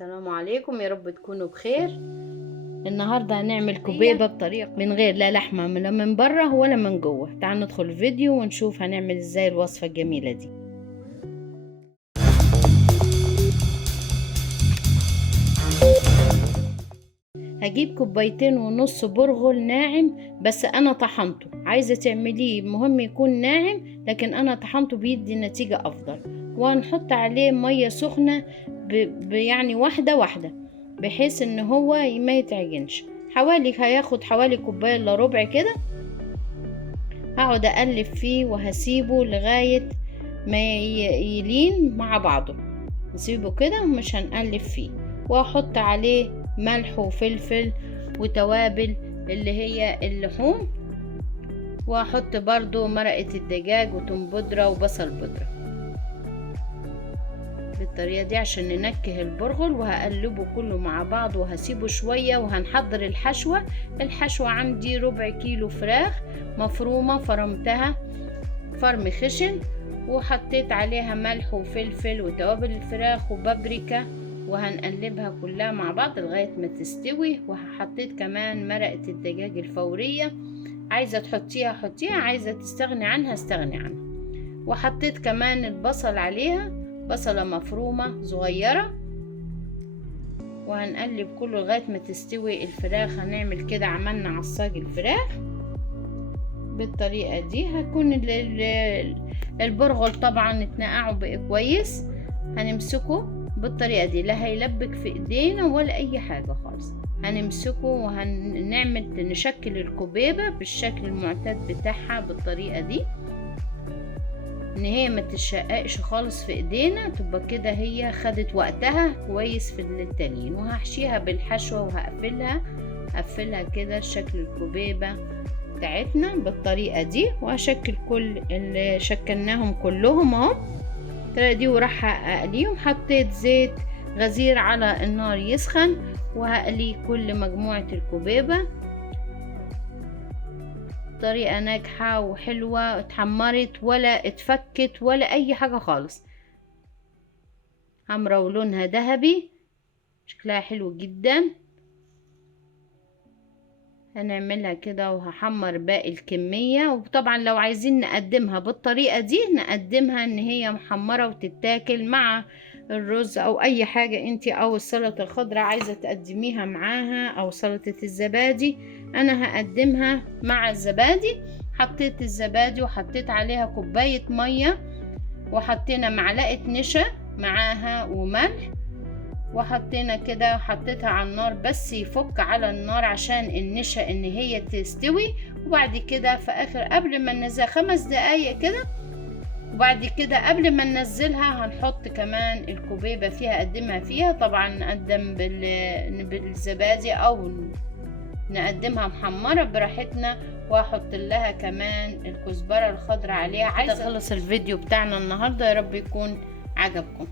السلام عليكم، يا رب تكونوا بخير. النهارده هنعمل كبيبه بطريقه من غير لا لحمه لا من بره ولا من جوه. تعالوا ندخل الفيديو ونشوف هنعمل ازاي الوصفه الجميله دي. هجيب 2.5 كوب برغل ناعم، بس انا طحنته. عايزه تعمليه مهم يكون ناعم، لكن انا طحنته بيدي نتيجه افضل. وهنحط عليه ميه سخنه يعني واحده بحيث ان هو ما يتعجنش. هياخد حوالي 1.25 كوب كده. هقعد اقلب فيه وهسيبه لغايه ما يلين مع بعضه. نسيبه كده ومش هنقلب فيه. واحط عليه ملح وفلفل وتوابل اللي هي اللحوم، واحط برضو مرقة الدجاج وتوم بودرة وبصل بودرة بالطريقة دي عشان ننكه البرغل. وهقلبه كله مع بعض وهسيبه شوية. وهنحضر الحشوة عندي 1/4 كيلو فراخ مفرومة، فرمتها فرم خشن، وحطيت عليها ملح وفلفل وتوابل الفراخ وبابريكا، وهنقلبها كلها مع بعض لغاية ما تستوي. وحطيت كمان مرقة الدجاج الفورية، عايزة تحطيها حطيها، عايزة تستغني عنها استغني عنها. وحطيت كمان البصل عليها، بصلة مفرومة صغيرة، وهنقلب كله لغاية ما تستوي الفراخ. هنعمل كده، عملنا عصاج الفراخ بالطريقة دي. هكون البرغل طبعا اتنقعوا بقى كويس. هنمسكه بالطريقة دي، لا هيلبك في ايدينا ولا اي حاجة خالص. هنمسكه وهنعمل نشكل الكبيبة بالشكل المعتاد بتاعها بالطريقة دي، ان هي ما تتشققش خالص في ايدينا، تبقى كده هي خدت وقتها كويس في التانيين. وهحشيها بالحشوة وهقفلها كده شكل الكبيبة بتاعتنا بالطريقة دي. وهشكل كل اللي شكلناهم كلهم اهو بالطريقة دي. وراح اقليهم، حطيت زيت غزير على النار يسخن، وهقلي كل مجموعة الكبيبة. طريقة ناجحة وحلوة، اتحمرت ولا اتفكت ولا اي حاجة خالص، حمرا ولونها ذهبي، شكلها حلو جدا. هنعملها كده وهحمر باقي الكمية. وطبعا لو عايزين نقدمها بالطريقة دي نقدمها ان هي محمرة وتتاكل مع الرز او اي حاجة انتي، او السلطة الخضراء عايزة تقدميها معاها، او سلطة الزبادي. انا هقدمها مع الزبادي. حطيت الزبادي وحطيت عليها 1 كوباية مية، وحطينا معلقة نشا معاها وملح، وحطينا كده. حطيتها على النار بس يفك على النار عشان النشا ان هي تستوي. وبعد كده في اخر قبل ما ننزلها 5 دقايق كده، وبعد كده قبل ما ننزلها هنحط كمان الكبيبة فيها، اقدمها فيها. طبعا نقدم بالزبادي او نقدمها محمرة براحتنا. واحط لها كمان الكزبرة الخضراء عليها. عايزة اخلص الفيديو بتاعنا النهاردة، يا رب يكون عجبكم.